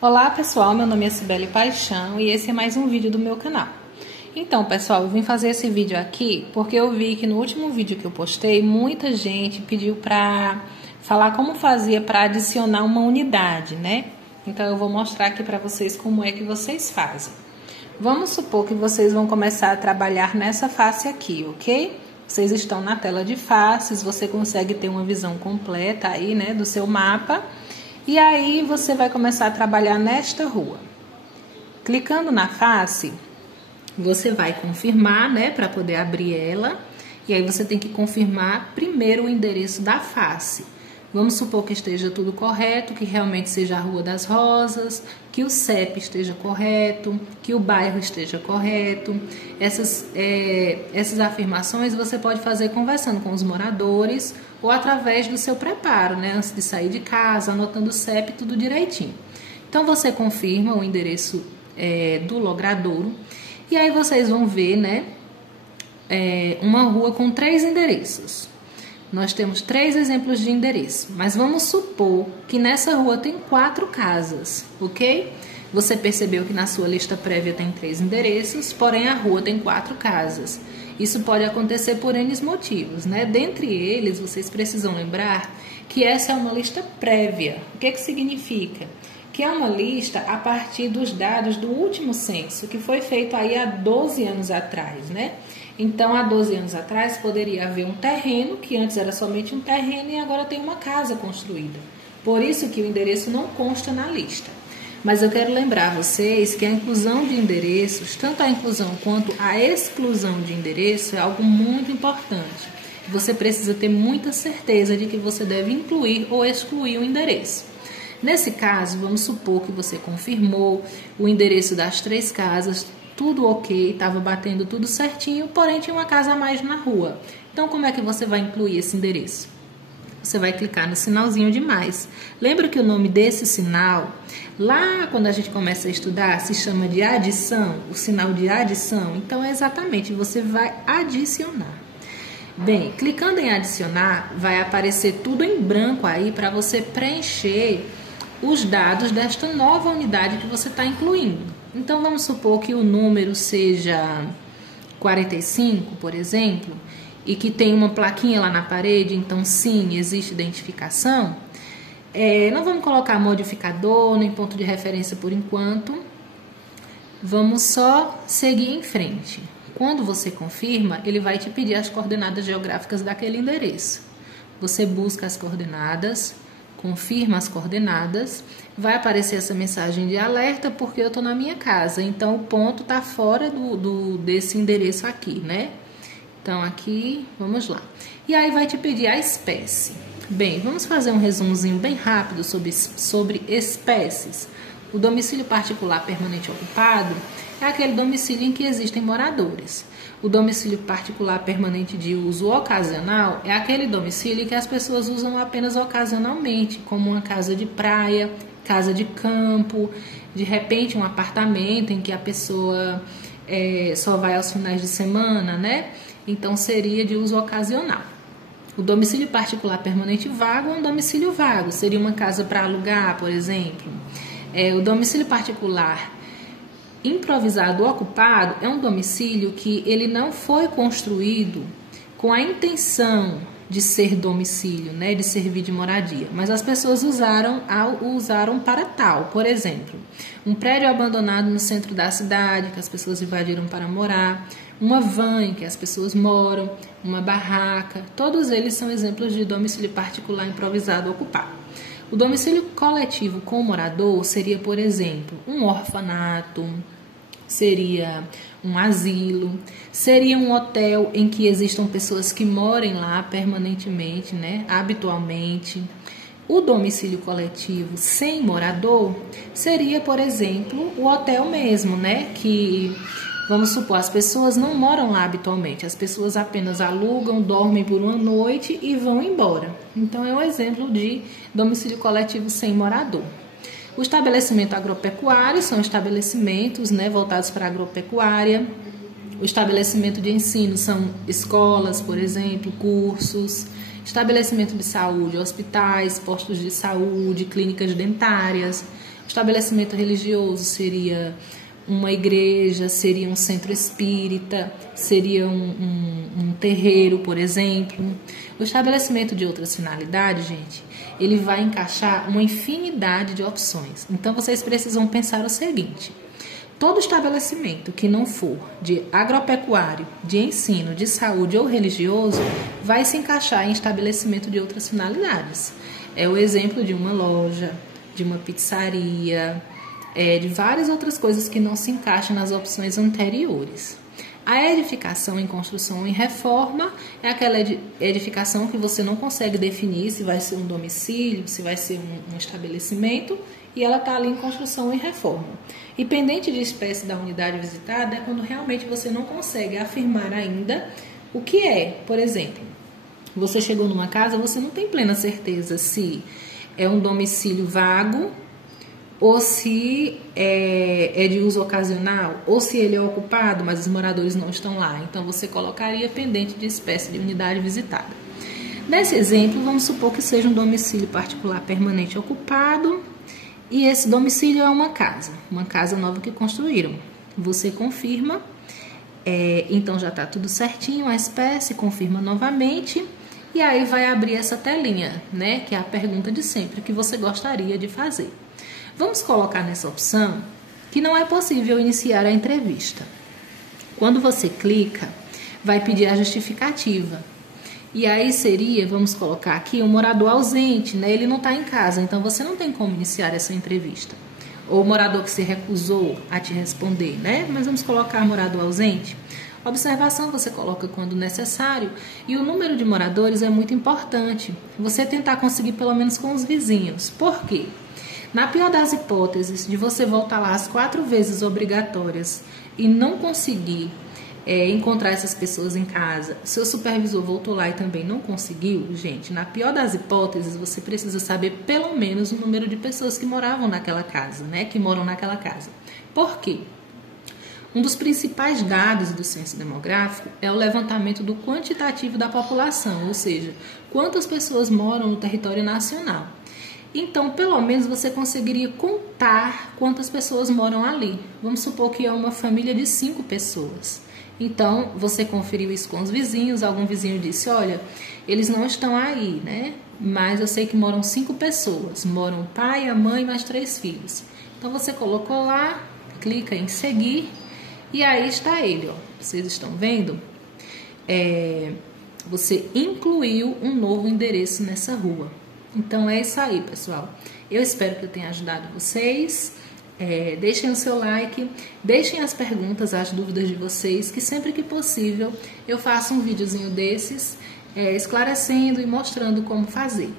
Olá pessoal, meu nome é Cibele Paixão e esse é mais um vídeo do meu canal. Então pessoal, eu vim fazer esse vídeo aqui porque eu vi que no último vídeo que eu postei, muita gente pediu para falar como fazia para adicionar uma unidade, né? Então eu vou mostrar aqui para vocês como é que vocês fazem. Vamos supor que vocês vão começar a trabalhar nessa face aqui, ok? Vocês estão na tela de faces, você consegue ter uma visão completa aí, né, do seu mapa. E aí você vai começar a trabalhar nesta rua. Clicando na face, você vai confirmar, né, para poder abrir ela. E aí você tem que confirmar primeiro o endereço da face. Vamos supor que esteja tudo correto, que realmente seja a Rua das Rosas, que o CEP esteja correto, que o bairro esteja correto. Essas afirmações você pode fazer conversando com os moradores ou através do seu preparo, né? Antes de sair de casa, anotando o CEP, tudo direitinho. Então você confirma o endereço do logradouro e aí vocês vão ver, né? Uma rua com 3 endereços. Nós temos 3 exemplos de endereço, mas vamos supor que nessa rua tem 4 casas, ok? Você percebeu que na sua lista prévia tem 3 endereços, porém a rua tem 4 casas. Isso pode acontecer por N motivos, né? Dentre eles, vocês precisam lembrar que essa é uma lista prévia. O que significa? Que é uma lista a partir dos dados do último censo, que foi feito aí há 12 anos atrás, né? Então, há 12 anos atrás, poderia haver um terreno, que antes era somente um terreno, e agora tem uma casa construída. Por isso que o endereço não consta na lista. Mas eu quero lembrar vocês que a inclusão de endereços, tanto a inclusão quanto a exclusão de endereço, é algo muito importante. Você precisa ter muita certeza de que você deve incluir ou excluir o endereço. Nesse caso, vamos supor que você confirmou o endereço das 3 casas, tudo ok, estava batendo tudo certinho, porém tinha uma casa a mais na rua. Então, como é que você vai incluir esse endereço? Você vai clicar no sinalzinho de mais. Lembra que o nome desse sinal, lá quando a gente começa a estudar, se chama de adição, o sinal de adição? Então, é exatamente, você vai adicionar. Bem, clicando em adicionar, vai aparecer tudo em branco aí para você preencher os dados desta nova unidade que você está incluindo. Então, vamos supor que o número seja 45, por exemplo, e que tem uma plaquinha lá na parede, então sim, existe identificação. Não vamos colocar modificador, nem ponto de referência por enquanto. Vamos só seguir em frente. Quando você confirma, ele vai te pedir as coordenadas geográficas daquele endereço. Você busca as coordenadas, confirma as coordenadas, vai aparecer essa mensagem de alerta porque eu estou na minha casa, então o ponto está fora desse endereço aqui, né? Então aqui, vamos lá. E aí vai te pedir a espécie. Bem, vamos fazer um resumozinho bem rápido sobre espécies. O domicílio particular permanente ocupado é aquele domicílio em que existem moradores. O domicílio particular permanente de uso ocasional é aquele domicílio que as pessoas usam apenas ocasionalmente, como uma casa de praia, casa de campo, de repente um apartamento em que a pessoa só vai aos finais de semana, né? Então seria de uso ocasional. O domicílio particular permanente vago é um domicílio vago, seria uma casa para alugar, por exemplo. O domicílio particular improvisado ocupado é um domicílio que ele não foi construído com a intenção de ser domicílio, né, de servir de moradia, mas as pessoas usaram para tal. Por exemplo, um prédio abandonado no centro da cidade que as pessoas invadiram para morar, uma van em que as pessoas moram, uma barraca, todos eles são exemplos de domicílio particular improvisado ocupado. O domicílio coletivo com morador seria, por exemplo, um orfanato, seria um asilo, seria um hotel em que existam pessoas que morem lá permanentemente, né, habitualmente. O domicílio coletivo sem morador seria, por exemplo, o hotel mesmo, né, que, vamos supor, as pessoas não moram lá habitualmente, as pessoas apenas alugam, dormem por uma noite e vão embora. Então, é um exemplo de domicílio coletivo sem morador. O estabelecimento agropecuário são estabelecimentos, né, voltados para a agropecuária. O estabelecimento de ensino são escolas, por exemplo, cursos. Estabelecimento de saúde, hospitais, postos de saúde, clínicas dentárias. Estabelecimento religioso seria uma igreja, seria um centro espírita, seria um terreiro, por exemplo. O estabelecimento de outras finalidades, gente, ele vai encaixar uma infinidade de opções. Então, vocês precisam pensar o seguinte: todo estabelecimento que não for de agropecuário, de ensino, de saúde ou religioso, vai se encaixar em estabelecimento de outras finalidades. É o exemplo de uma loja, de uma pizzaria, de várias outras coisas que não se encaixam nas opções anteriores. A edificação em construção e reforma é aquela edificação que você não consegue definir se vai ser um domicílio, se vai ser um estabelecimento, e ela está ali em construção e reforma. E pendente de espécie da unidade visitada é quando realmente você não consegue afirmar ainda o que é. Por exemplo, você chegou numa casa, você não tem plena certeza se é um domicílio vago, ou se é de uso ocasional, ou se ele é ocupado, mas os moradores não estão lá. Então, você colocaria pendente de espécie de unidade visitada. Nesse exemplo, vamos supor que seja um domicílio particular permanente ocupado, e esse domicílio é uma casa nova que construíram. Você confirma, então já está tudo certinho, a espécie, confirma novamente, e aí vai abrir essa telinha, né, que é a pergunta de sempre, que você gostaria de fazer. Vamos colocar nessa opção que não é possível iniciar a entrevista. Quando você clica, vai pedir a justificativa. E aí seria, vamos colocar aqui, um morador ausente, né? Ele não está em casa, então você não tem como iniciar essa entrevista. Ou morador que se recusou a te responder, né? Mas vamos colocar morador ausente. Observação você coloca quando necessário, e o número de moradores é muito importante. Você tentar conseguir pelo menos com os vizinhos. Por quê? Na pior das hipóteses, de você voltar lá as 4 vezes obrigatórias e não conseguir encontrar essas pessoas em casa, seu supervisor voltou lá e também não conseguiu, gente, na pior das hipóteses, você precisa saber pelo menos o número de pessoas que moravam naquela casa, né? Que moram naquela casa. Por quê? Um dos principais dados do censo demográfico é o levantamento do quantitativo da população, ou seja, quantas pessoas moram no território nacional. Então, pelo menos você conseguiria contar quantas pessoas moram ali. Vamos supor que é uma família de 5 pessoas. Então, você conferiu isso com os vizinhos, algum vizinho disse, olha, eles não estão aí, né? Mas eu sei que moram 5 pessoas. Moram o pai, a mãe, mais 3 filhos. Então, você colocou lá, clica em seguir, e aí está ele, ó. Vocês estão vendo? Você incluiu um novo endereço nessa rua. Então é isso aí, pessoal. Eu espero que eu tenha ajudado vocês. Deixem o seu like, deixem as perguntas, as dúvidas de vocês, que sempre que possível eu faço um videozinho desses, esclarecendo e mostrando como fazer.